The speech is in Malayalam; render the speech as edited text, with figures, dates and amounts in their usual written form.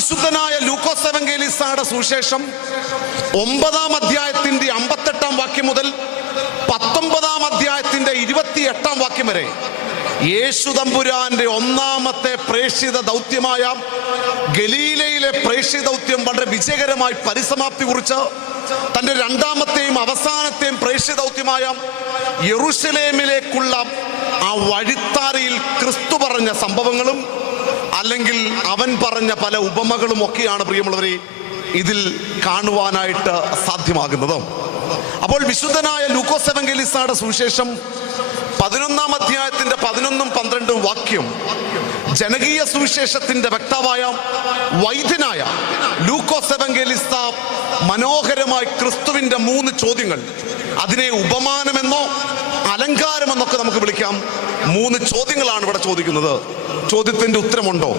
വിശുദ്ധനായ ലൂക്കോസ് എവങ്കേലിസ്തയുടെ സുവിശേഷം 9-ാം അധ്യായത്തിന്റെ 58-ാം വാക്യം മുതൽ 19-ാം അധ്യായത്തിന്റെ 28-ാം വാക്യം വരെ യേശു തമ്പുരാന്റെ 1-ാമത്തെ പ്രേക്ഷിത ദൗത്യമായ ഗലീലയിലെ പ്രേക്ഷിത ദൗത്യം വളരെ വിജയകരമായി പരിസമാപ്തി കുറിച്ച് തന്റെ 2-ാമത്തെയും അവസാനത്തെയും പ്രേക്ഷിത ദൗത്യമായ യെരൂശലേമിലേക്കുള്ള ആ വഴിത്താരയിൽ ക്രിസ്തു പറഞ്ഞ സംഭവങ്ങളും അല്ലെങ്കിൽ അവൻ പറഞ്ഞ പല ഉപമകളും ഒക്കെയാണ് പ്രിയമുള്ളവരെ ഇതിൽ കാണുവാനായിട്ട് സാധ്യമാകുന്നത്. അപ്പോൾ വിശുദ്ധനായ ലൂക്കോസ് എവങ്കേലിസ്തയുടെ സുവിശേഷം 11-ാം അധ്യായത്തിന്റെ 11-12 വാക്യം ജനകീയ സുവിശേഷത്തിന്റെ വക്താവായ വൈദ്യനായ ലൂക്കോസ് എവങ്കേലിസ്ത മനോഹരമായി ക്രിസ്തുവിന്റെ 3 ചോദ്യങ്ങൾ, അതിനെ ഉപമാനമെന്നോ അലങ്കാരമെന്നൊക്കെ നമുക്ക് വിളിക്കാം, 3 ചോദ്യങ്ങളാണ് ഇവിടെ ചോദിക്കുന്നത്. ചോദ്യത്തിന്റെ ഉത്തരമുണ്ടോ?